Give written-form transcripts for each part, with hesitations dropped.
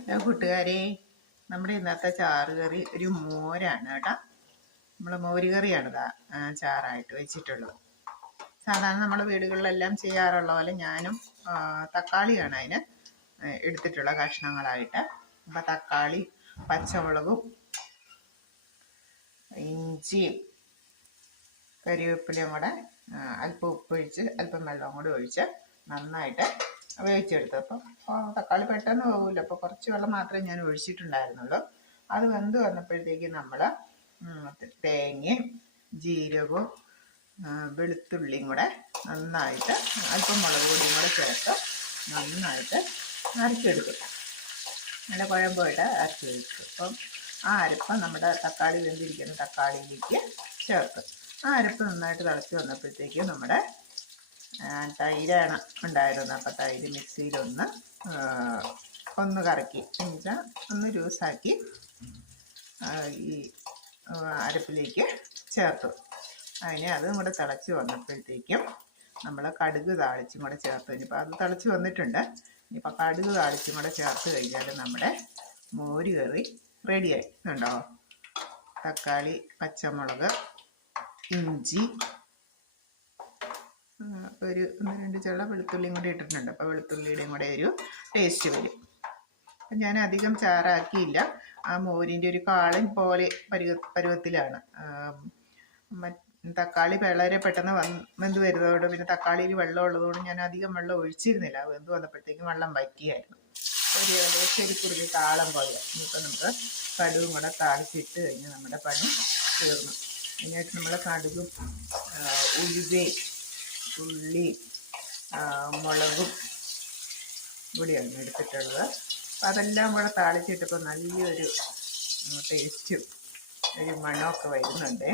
Hello കൂട്ടുകാരെ, നമ്മുടെ ഇന്നത്തെ ചാറ് കറി ഒരു മോരാണ് കേട്ടോ. നമ്മൾ മോര് കറിയാണ് ചാറായിട്ട് വെച്ചിട്ടുള്ളത്. സാധാരണ നമ്മൾ വീടുകളിലെല്ലാം ചെയ്യാറുള്ള പോലെ ഞാനും തക്കാളിയാണ് അതിന് എടുത്തിട്ടുള്ള കഷ്ണങ്ങളായിട്ട്. അപ്പം തക്കാളി, പച്ചമുളകും ഇഞ്ചിയും കരിവേപ്പിലയും കൂടെ അല്പം ഉപ്പൊഴിച്ച് അല്പം വെള്ളവും കൂടി ഒഴിച്ച് നന്നായിട്ട് വേവിച്ചെടുത്തു. അപ്പം തക്കാളി പെട്ടെന്ന് പോകില്ല, അപ്പോൾ കുറച്ച് വെള്ളം മാത്രമേ ഞാൻ ഒഴിച്ചിട്ടുണ്ടായിരുന്നുള്ളൂ. അത് വെന്ത് വന്നപ്പോഴത്തേക്ക് നമ്മൾ തേങ്ങയും ജീരകവും വെളുത്തുള്ളിയും കൂടെ നന്നായിട്ട് അല്പം മുളക് പൊടിയും കൂടെ ചേർത്ത് നന്നായിട്ട് അരച്ചെടുക്കും. നല്ല കുഴമ്പായിട്ട് അരച്ചെടുക്കും. അപ്പം ആ അരപ്പ് നമ്മുടെ തക്കാളി വെന്തിരിക്കുന്ന തക്കാളിയിലേക്ക് ചേർക്കും. ആ അരപ്പ് നന്നായിട്ട് തിളച്ച് വന്നപ്പോഴത്തേക്കും നമ്മുടെ തൈരാണ് ഉണ്ടായിരുന്നു. അപ്പം തൈര് മിക്സിയിലൊന്ന് കറക്കി എന്നുവെച്ചാൽ ഒന്ന് ലൂസാക്കി ഈ അരപ്പിലേക്ക് ചേർത്തു. അതും കൂടെ തിളച്ച് വന്നപ്പോഴത്തേക്കും നമ്മൾ കടുക് താളിച്ചും കൂടെ ചേർത്തു. ഇനിയിപ്പോൾ അത് തിളച്ച് വന്നിട്ടുണ്ട്. ഇനിയിപ്പോൾ കടുക് താളിച്ചും കൂടെ ചേർത്ത് കഴിഞ്ഞാൽ നമ്മുടെ മോര് കറി റെഡിയായി. ഉണ്ടോ? തക്കാളി, പച്ചമുളക്, ഇഞ്ചി, ഒരു 1-2 ചുള വെളുത്തുള്ളിയും കൂടി ഇട്ടിട്ടുണ്ട്. അപ്പോൾ വെളുത്തുള്ളിയുടെയും കൂടെ ഒരു ടേസ്റ്റ് വരും. അപ്പം ഞാൻ അധികം ചാറാക്കിയില്ല. ആ മോരിൻ്റെ ഒരു കാളൻ പോലെ പരുവത്തിലാണ്. തക്കാളി വളരെ പെട്ടെന്ന് വെന്ത് വരുന്നതുകൊണ്ട്, പിന്നെ തക്കാളിയിൽ വെള്ളം ഉള്ളതുകൊണ്ട് ഞാൻ അധികം വെള്ളം ഒഴിച്ചിരുന്നില്ല. വെന്ത് വന്നപ്പോഴത്തേക്കും വെള്ളം വറ്റിയായിരുന്നു. ഒരു ഏകദേശം ഒരു കുറുകി താളം പോലെ. ഇനിയിപ്പോൾ നമുക്ക് കടുകും കൂടെ താളിച്ചിട്ട് കഴിഞ്ഞാൽ നമ്മുടെ പണി തീർന്നു. അതിനായിട്ട് നമ്മൾ കടുകും ഉലുവയും ഉള്ളി മുളകും കൂടിയാണ് എടുത്തിട്ടുള്ളത്. അപ്പം അതെല്ലാം കൂടെ താളിച്ചിട്ടപ്പോൾ നല്ലൊരു ടേസ്റ്റും ഒരു മണമൊക്കെ വരുന്നുണ്ട്.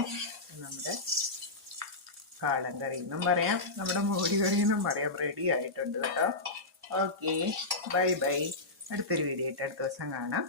നമ്മുടെ കാളൻ കറി എന്നും പറയാം, നമ്മുടെ മോര് കറി എന്നും പറയാം. റെഡി ആയിട്ടുണ്ട് കേട്ടോ. Okay, bye bye. അടുത്തൊരു വീഡിയോ ആയിട്ട് അടുത്ത ദിവസം കാണാം.